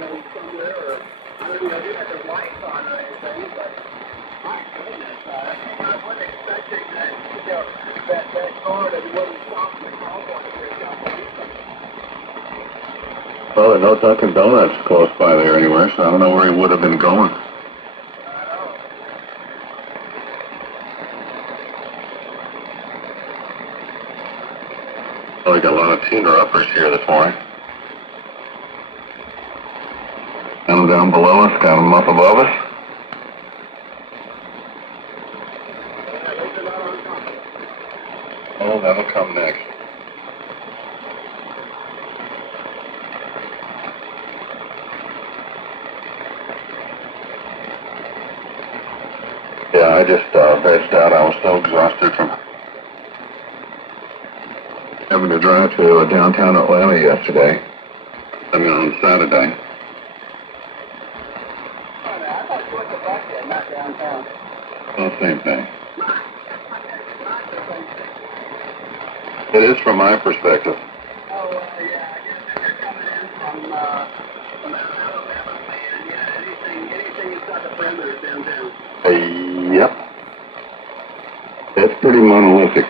somewhere, or I don't know, he had the lights on or anything, but my goodness, I wasn't expecting that, that car that wasn't stopping the cowboy to pick up anything. Well, there's no Dunkin' Donuts close by there anywhere, so I don't know where he would have been going. Oh, we got a lot of tuner-uppers here this morning. Got them down below us, got them up above us. Oh, that'll come next. Yeah, I just vegged out. I was so exhausted from having to drive to downtown Atlanta yesterday. I mean, on Saturday. I thought you went to Buckhead, not downtown. Well, same thing. It is from my perspective. Oh, yeah, I guess if you're coming in from Alabama, man, yeah, anything inside the perimeter is downtown. Yep. It's pretty monolithic.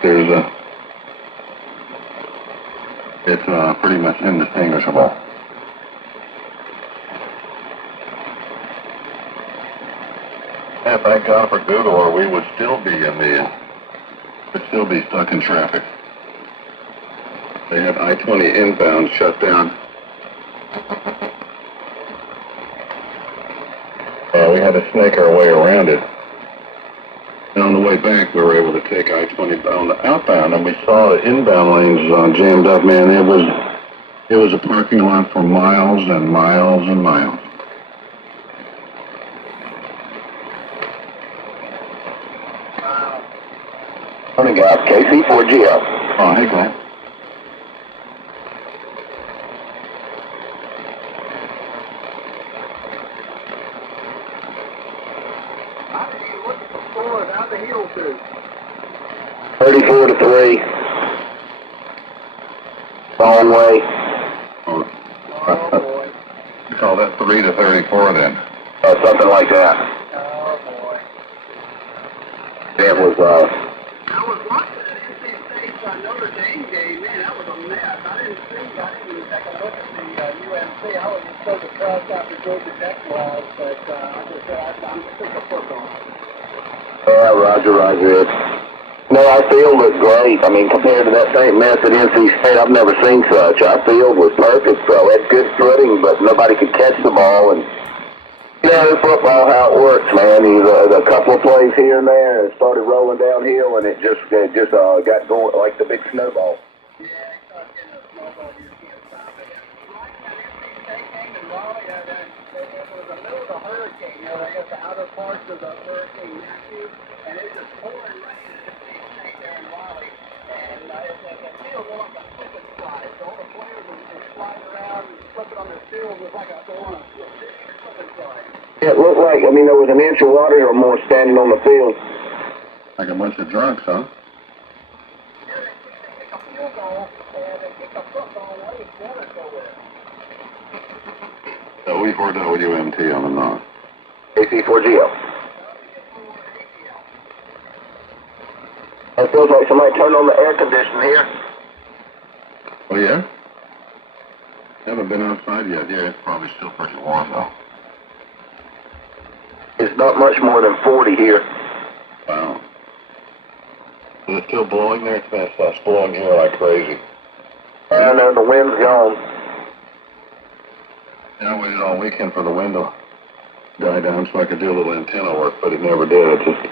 It's pretty much indistinguishable. Yeah, thank God for Google, or we would still be stuck in traffic. They have I-20 inbound shut down. We had to snake our way around it. And on the way back, we were able to take I-20 on the outbound, and we saw the inbound lanes jammed up. Man, it was a parking lot for miles and miles and miles. Morning, guys. KC4GL. Oh, hey, Glenn. How did you look at the score? How'd the heel do? 34-3. Long way. Oh, Oh, boy. you call that 3-34 then? Something like that. Oh, boy. It was, I was watching an NC State Notre Dame game. Man, that was a mess. I didn't even take a look at the UNC. I was just so depressed after Georgia Tech lost, but I just said, I'm sick of football. yeah, Roger. No, our field looked great. I mean, compared to that same mess at NC State, I've never seen such. Our field was perfect, so it had good footing, but nobody could catch the ball. And you know, football, how it works, man. A couple of plays here and there, and started rolling downhill, and it just got going like the big snowball. Yeah, it started getting a snowball. You can't stop it. Right in that NC State game in Raleigh, it was the middle of the hurricane. You know, I guess the outer parts of the Hurricane Matthew, and it was just pouring rain at NC State there in Raleigh. And the field was like a slip and slide. So all the players were sliding around and slipping on their field. It was like a slip and slide. It looked like, I mean, there was an inch of water or more standing on the field. Like a bunch of drunks, huh? Yeah, they kick a field goal, and they kick a football away. It's water go there. So we've worked out WMT on the north. KC4GL. It feels like somebody turned on the air conditioner here. Oh, yeah? Haven't been outside yet. Yeah, it's probably still pretty warm, though. It's not much more than 40 here. Wow. Is it still blowing there? It's blowing here like crazy. I know, the wind's gone. Yeah, I waited all weekend for the wind to die down so I could do a little antenna work, but it never did. It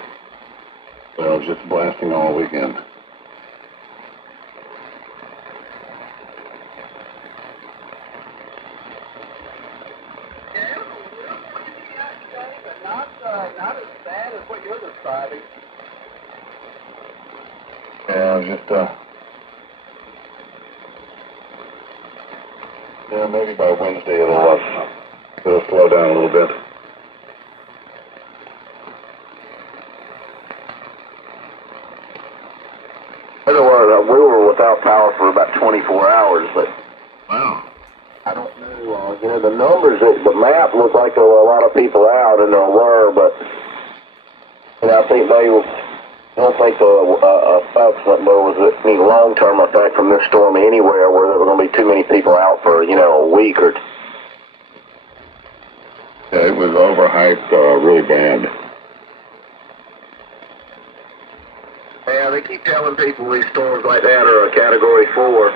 was just blasting all weekend. Yeah, it was a little windy yesterday, but not as bad as what you're describing. Yeah, it was just, yeah, maybe by Wednesday it'll slow down a little bit. We were without power for about 24 hours, but Wow. I don't know You know, the numbers, the map looked like there were a lot of people out, and there were, but I think I don't think the effects that there was any long-term effect from this storm anywhere where there were going to be too many people out for, a week or two. Yeah, it was overhyped really bad. Yeah, they keep telling people these storms like that are a Category 4.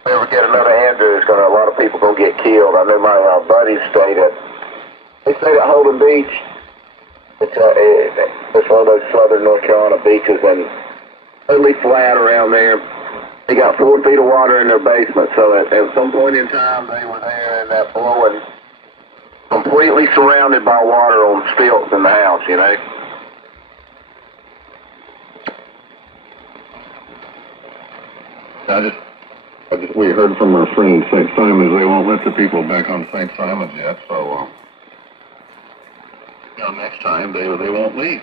If we ever get another Andrew, a lot of people going to get killed. I know my buddies stayed at Holden Beach. It's one of those southern North Carolina beaches, and totally flat around there. They got 4 feet of water in their basement, so at some point in time they were there and that blowing, completely surrounded by water on stilts in the house, We heard from our friend St. Simon's, they won't let the people back on St. Simon's yet, so next time they won't leave.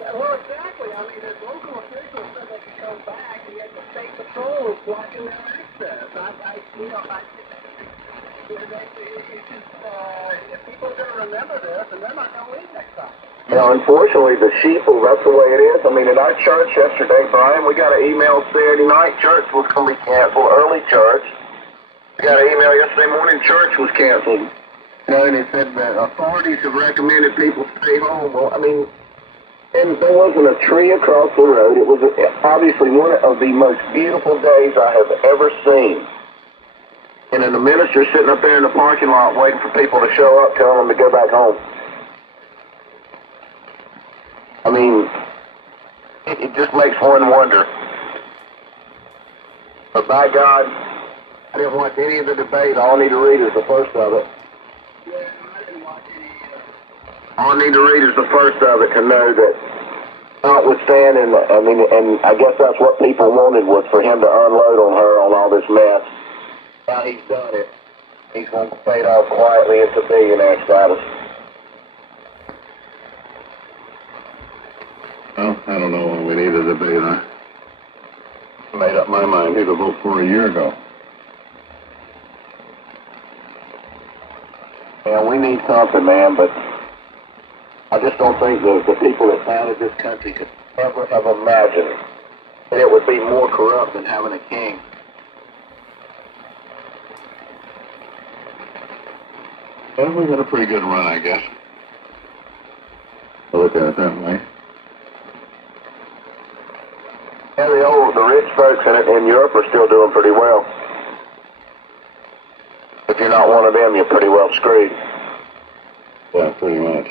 Well, exactly. I mean, the local officials said they could come back, and yet the state patrol is blocking their access. If people are going to remember this, and they're not going to leave next time. Unfortunately, the sheeple, that's the way it is. I mean, at our church yesterday, Brian, we got an email Saturday night, church was going to be canceled, early church. We got an email yesterday morning, church was canceled. And it said that authorities have recommended people stay home. Well, I mean, and there wasn't a tree across the road. It was obviously one of the most beautiful days I have ever seen. And then the minister sitting up there in the parking lot waiting for people to show up, telling them to go back home. I mean, it just makes one wonder. But by God, I didn't watch any of the debate. All I need to read is the first of it. Yeah, I didn't watch any either. All I need to read is the first of it to know that, notwithstanding, and I guess that's what people wanted, was for him to unload on her on all this mess. Now he's done it. He's going to fade off quietly into billionaire status. Well, I don't know when we need a debate. I made up my mind who to vote for a year ago. Yeah, we need something, man, but I just don't think the people that founded this country could ever have imagined that it would be more corrupt than having a king. Well, we got a pretty good run, I guess. I'll look at it that way. Yeah, the rich folks in Europe are still doing pretty well. If you're not one of them, you're pretty well screwed. Yeah, pretty much.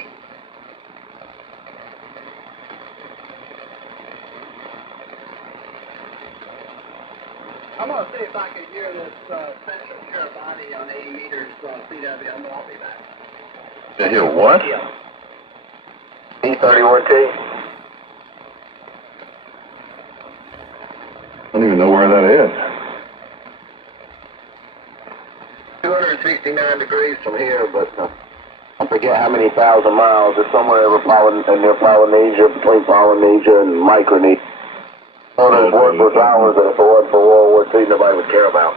I'm going to see if I can hear this special share body on 80 meters CW. I'll be back. To hear what? Yeah. E31T. I don't even know where that is. 269 degrees from here, but I forget how many thousand miles. It's somewhere near Polynesia, between Polynesia and Micronesia. One of those worthless islands that if it wasn't for World War II, nobody would care about.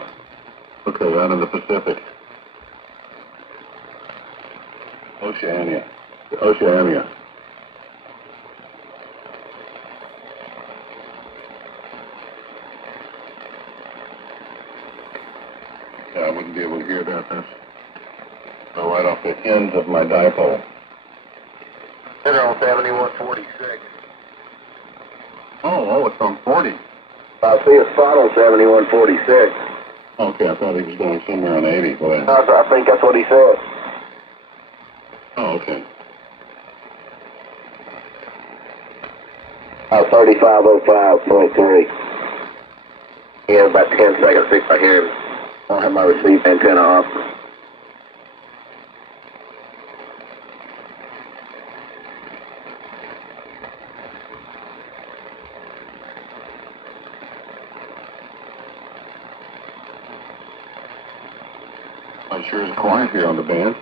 Okay, out in the Pacific. Oceania. Yeah, I wouldn't be able to hear that. That's right off the ends of my dipole. They're on 7146. Oh, it's on 40. I see a spot on 7146. Okay, I thought he was going somewhere on 80. Boy. I think that's what he said. Oh, okay. 3505.3. Yeah, about 10 seconds, see if I hear him. I'll have my receive antenna off. It sure is quiet here on the band.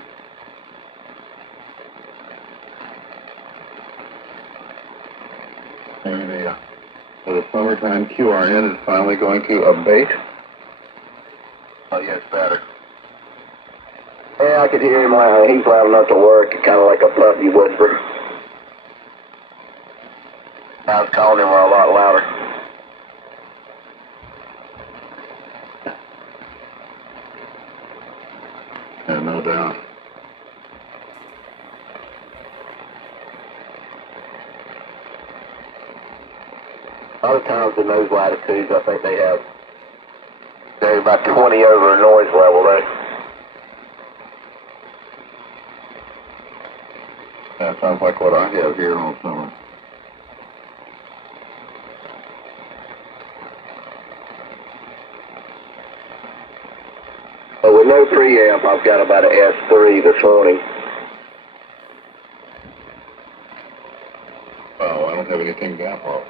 And the summertime QRN is finally going to abate. Oh, yeah, it's better. Yeah, I could hear him. He's loud enough to work, kind of like a puppy whisper. I was calling him a lot louder. Yeah, no doubt. A lot of times in those latitudes, I think they're about 20 over noise level there. That sounds like what I have here all summer. But with no preamp, I've got about an S3 this morning. Oh, I don't have anything that low.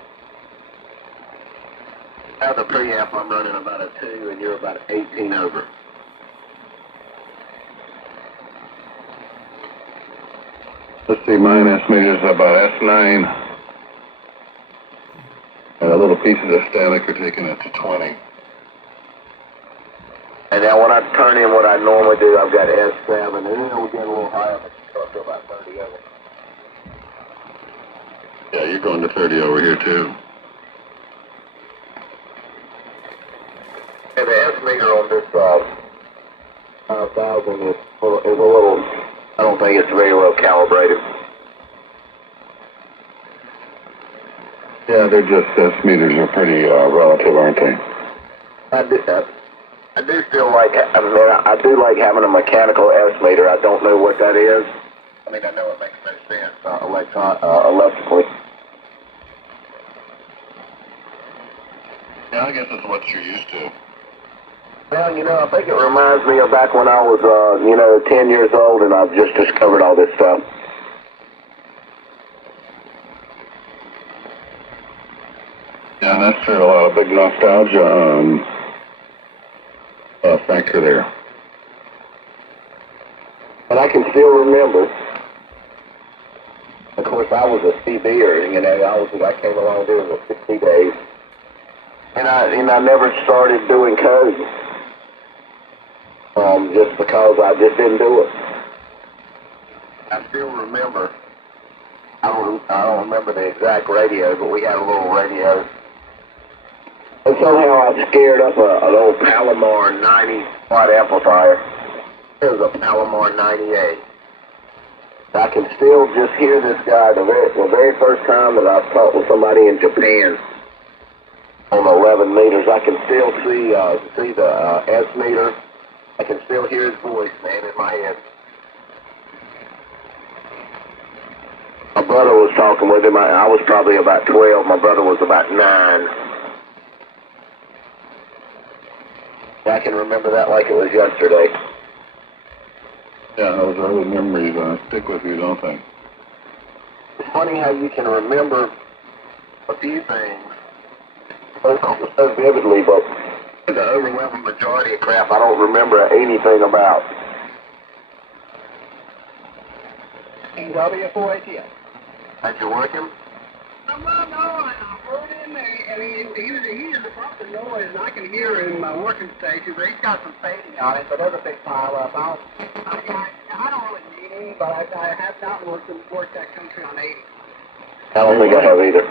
Out of the preamp, I'm running about a 2, and you're about 18 over. Let's see, mine estimated is about S9. And the little pieces of static are taking it to 20. And then when I turn in what I normally do, I've got S7, and then we'll get a little higher, but it's up to about 30 over. Yeah, you're going to 30 over here too. And the S meter on this 5000 is a little, I don't think it's very well calibrated. Yeah, they're just, S meters are pretty relative, aren't they? I do feel like, I do like having a mechanical S meter. I don't know what that is. I mean, I know it makes no sense electrically. Yeah, I guess it's what you're used to. Well, I think it reminds me of back when I was, 10 years old and I've just discovered all this stuff. Yeah, that's true. A lot of big nostalgia factor there. And I can still remember, of course, I was a CB'er, I came along doing the 60 days. And I never started doing code, just because I just didn't do it. I still remember, I don't remember the exact radio, but we had a little radio. And somehow I scared up an old Palomar 90-watt amplifier. It was a Palomar 98. I can still just hear this guy the very first time that I talked with somebody in Japan on 11 meters. I can still see the S meter. I can still hear his voice, man, in my head. My brother was talking with him. I was probably about 12. My brother was about 9. I can remember that like it was yesterday. Yeah, those early memories stick with you, don't they? It's funny how you can remember a few things so vividly, but the overwhelming majority of crap I don't remember anything about. W4ATS. Had you working? No, I heard him, and he is above the noise, and I can hear him in my working station, but he's got some fading on it, but there's a big pile up. I don't really need him, but I have not worked that country on 80. I don't think I have either.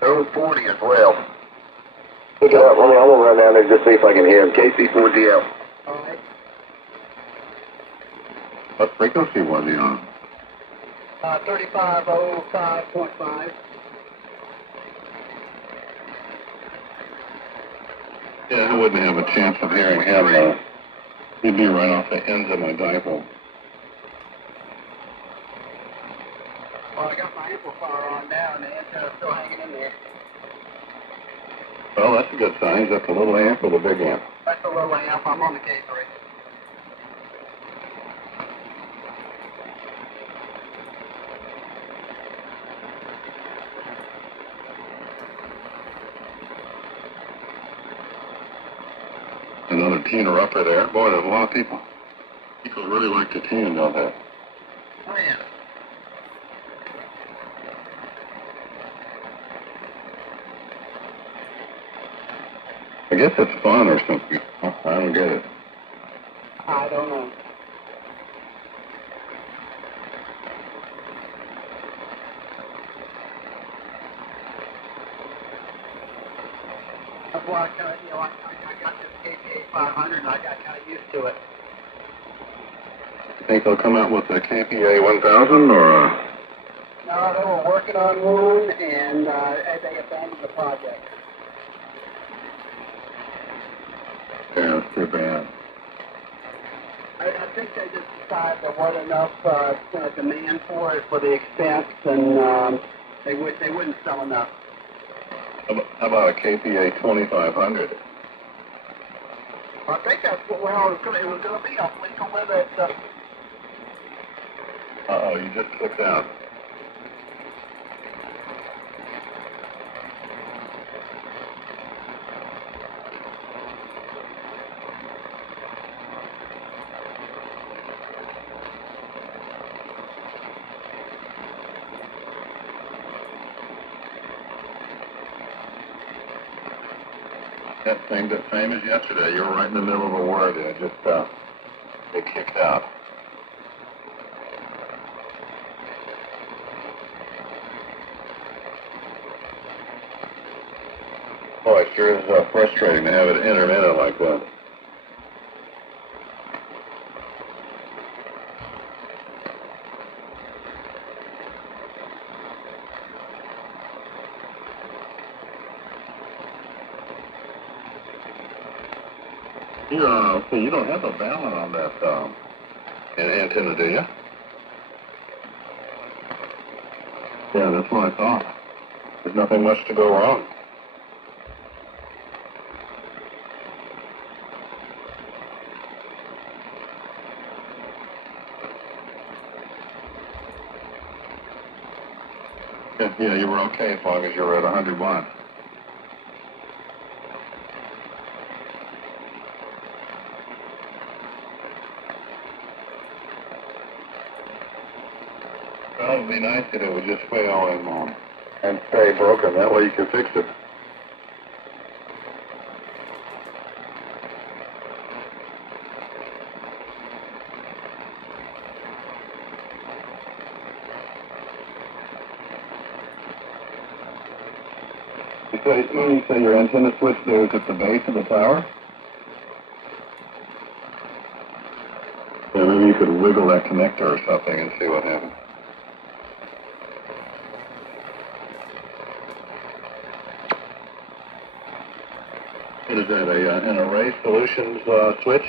There was 40 as well. Look it up. I'm going to run down there and just see if I can hear him. KC4DL. All right. What frequency was he on? 3505.5. Yeah, I wouldn't have a chance of hearing him. He'd be right off the ends of my dipole. Well, I got my amplifier on now, and the antenna's still hanging in there. Well, that's a good sign. Is that the little amp or the big amp? That's the little amp. I'm on the K3. Another tuner upper there. Boy, there's a lot of people. People really like to tune, don't they? Oh, yeah. I guess it's fun or something. I don't get it. I don't know. that's why I kind of, I got this KPA 500 and I got kind of used to it. You think they'll come out with a KPA 1000 or a... No, they were working on one and they abandoned the project. Yeah, that's too bad. I think they just decided there wasn't enough demand for it for the expense, and they wouldn't sell enough. How about a KPA 2500? I think that's what, well, it was going to be. I'm thinking with it. Uh-oh, you just clicked out. That thing, the same as yesterday. You were right in the middle of a word and it just, it kicked out. Boy, it sure is frustrating to have it intermittent like that. You don't have a balance on that antenna, do you? Yeah, that's what I thought. There's nothing much to go wrong. Yeah, you were okay as long as you were at 100 watts. Well, it would be nice if it would just fail and stay broken. That way you can fix it. You say your antenna switch there is at the base of the tower? Yeah, maybe you could wiggle that connector or something and see what happens. What is that, an Array Solutions switch?